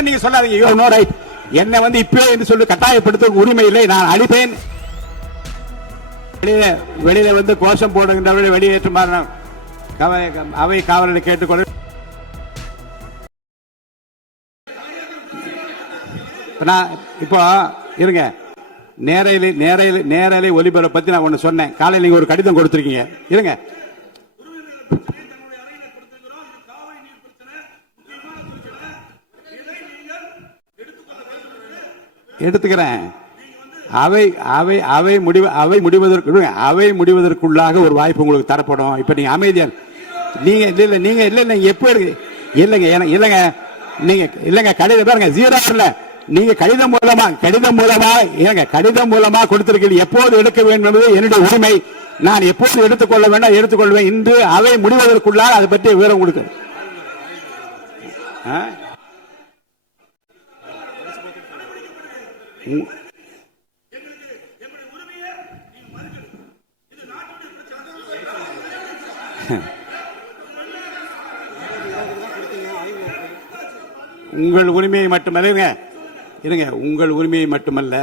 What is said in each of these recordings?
இப்ப நீங்க சொல்லாதீங்க என்னை இப்பவே என்று சொல்லி கட்டாயப்படுத்த உரிமை இல்லை, நான் அழிப்பேன். வெளியில கோஷம் போடுகின்றவர்களை வெளியேற்றுமாறு அவை காவலரை கேட்டுக்கொள்ள. இப்போ இருங்க, நேரலை ஒலிபரப்பை பத்தி நான் ஒண்ணு சொன்னேன். காலையில் நீங்க ஒரு கடிதம் கொடுத்திருக்கீங்க. இருங்க, எடுத்துக்கிறேன். அவை முடிவதற்குள்ளாக ஒரு வாய்ப்பு உங்களுக்கு தரப்படும். இப்ப நீங்க அமைதியா நீங்க எப்ப இல்லங்க கடிதம் பாருங்க, ஜீரோ இல்ல, நீங்க கடிதம் மூலமா கொடுத்திருக்கீங்க. எப்போது எடுக்க வேண்டும் என்பது என்னுடைய உரிமை. நான் எப்போது எடுத்துக்கொள்ள வேண்டாம் எடுத்துக்கொள்வேன். இன்று அவை முடிவதற்குள்ளாக அதை பற்றி விவரம் கொடுக்க. உங்கள் உரிமையை மட்டுமல்ல, உங்கள் உரிமையை மட்டுமல்ல,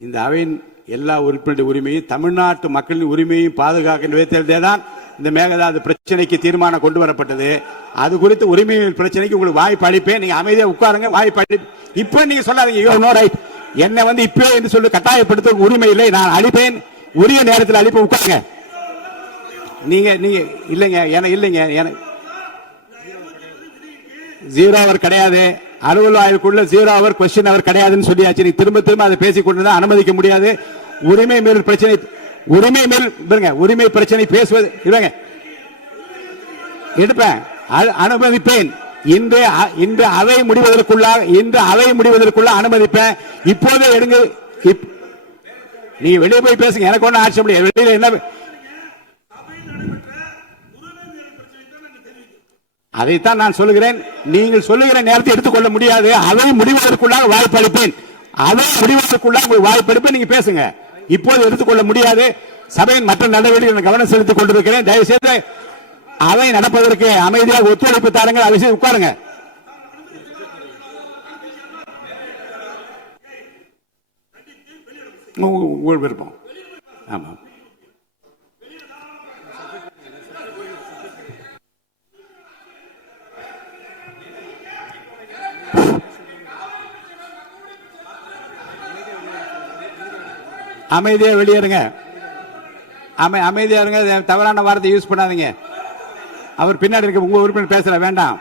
இந்த அவையின் எல்லா உறுப்பினருடைய உரிமையும் தமிழ்நாட்டு மக்களின் உரிமையும் பாதுகாக்கின்ற விதத்திலே தான் இந்த மேகதாது பிரச்சனைக்கு தீர்மானம் கொண்டு வரப்பட்டது. அது குறித்து உரிமை பிரச்சனைக்கு உங்களுக்கு வாய்ப்பு அளிப்பேன். நீங்க அமைதியா உட்காருங்க, வாய்ப்பு அளி. இப்ப நீங்க சொல்லாதீங்க என்னை இப்பவே என்று சொல்லி கட்டாயப்படுத்த உரிமை இல்லை, நான் அளிப்பேன். உரிய நேரத்தில் அளிப்ப உட்காருங்க. நீங்க இல்லைங்க ஜீரோ அவர் கிடையாது. அலுவல் ஆய்வுக்குள்ள ஜீரோ அவர் கொஸ்டின் அவர் கிடையாதுன்னு சொல்லியாச்சு. நீ திரும்ப அதை பேசிக் கொண்டுதான் அனுமதிக்க முடியாது. உரிமை மேல் பிரச்சனை பேசுவது எடுப்பேன், அனுமதிப்பேன். இன்று அவை முடிவதற்குள்ள அனுமதிப்பேன். இப்போதே எடுங்க. நீங்க வெளியே போய் பேசுங்க, எனக்கு ஒன்னும் ஆட்சி முடியாது. வெளியில என்ன அதைத்தான் நான் சொல்லுகிறேன். நீங்கள் சொல்லுகிற நேரத்தை எடுத்துக்கொள்ள முடியாது. அவை முடிவதற்குள்ளாக வாய்ப்பு அளிப்பேன். அவை முடிவதற்குள்ளாக வாய்ப்பு அளிப்பேன். நீங்க பேசுங்க. இப்போது எடுத்துக்கொள்ள முடியாது. சபையின் மற்ற நடவடிக்கைகள் கவனம் செலுத்திக் கொண்டிருக்கிறேன். தயவுசெய்து அவை நடப்பதற்கு அமைதியாக ஒத்துழைப்பு தாருங்கள். அவசியம் உட்காருங்க. உங்கள் விருப்பம். ஆமா, அமைதியா வெளியேறுங்க. அமைதியா இருங்க. தவறான வார்த்தை யூஸ் பண்ணாதீங்க. அவர் பின்னாடி இருக்க உங்க உறுப்பினர் பேசல. வேண்டாம்.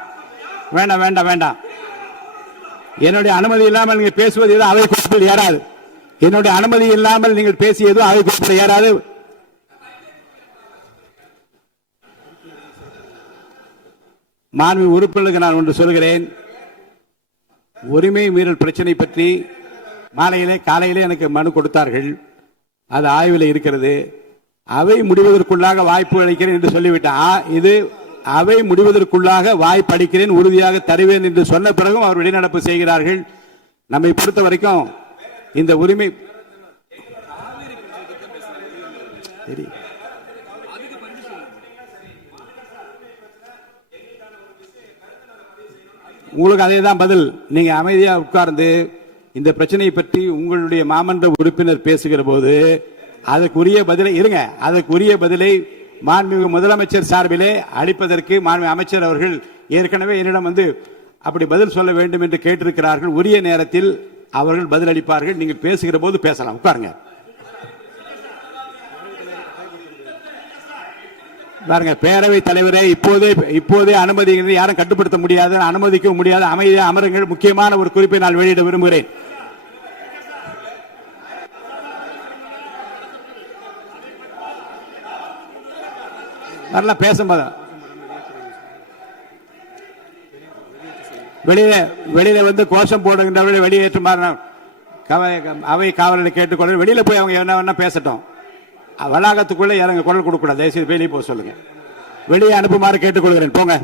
என்னுடைய அனுமதி இல்லாமல் நீங்க பேசுவது எதுவும் அவை குறிப்பில் ஏறாது. என்னுடைய அனுமதி இல்லாமல் நீங்கள் பேசியது அவை குறிப்பில் ஏறாது. மாண்பு உறுப்பினருக்கு நான் ஒன்று சொல்கிறேன். உரிமை மீறல் பிரச்சனை பற்றி காலையிலே எனக்கு மனு கொடுத்தார்கள். அது ஆய்வில் இருக்கிறது. அவை முடிவதற்குள்ளாக வாய்ப்பு அளிக்கிறேன் என்று சொல்லிவிட்டேன். இது அவை முடிவதற்குள்ளாக வாய்ப்பு அளிக்கிறேன், உறுதியாக தருவேன் என்று சொன்ன பிறகும் அவர் வெளிநடப்பு செய்கிறார்கள். நம்மை பொறுத்த வரைக்கும் இந்த உரிமை உங்களுக்கு அதே தான் பதில். நீங்க அமைதியா உட்கார்ந்து இந்த பிரச்சனையை பற்றி உங்களுடைய மாமன்ற உறுப்பினர் பேசுகிற போது அதற்குரிய பதிலை மாண்புமிகு முதலமைச்சர் சார்பிலே அளிப்பதற்கு மாண்புமிகு அமைச்சர் அவர்கள் ஏற்கனவே என்னிடம் அப்படி பதில் சொல்ல வேண்டும் என்று கேட்டிருக்கிறார்கள். உரிய நேரத்தில் அவர்கள் பதில் அளிப்பார்கள். நீங்கள் பேசுகிற போது பேசலாம். உட்காருங்க. பாருங்க, பேரவைத் தலைவரே இப்போதே அனுமதி யாரும் கட்டுப்படுத்த முடியாது, அனுமதிக்க முடியாது. அமைதியாக அமருங்கள். முக்கியமான ஒரு குறிப்பை நான் வெளியிட விரும்புகிறேன். நல்லா பேசும்போது வெளியில கோஷம் போடுகின்றவர்களை வெளியேற்றுமாறு அவை காவலரை கேட்டுக்கொள்ள. வெளியில போய் அவங்க என்ன பேசட்டும். வளாகத்துக்குள்ள இறங்க குரல் கொடுக்க கூடாது. தயவுசெய்து வெளியே போக சொல்லுங்க. வெளியே அனுப்புமாறு கேட்டுக்கொள்கிறேன். போங்க.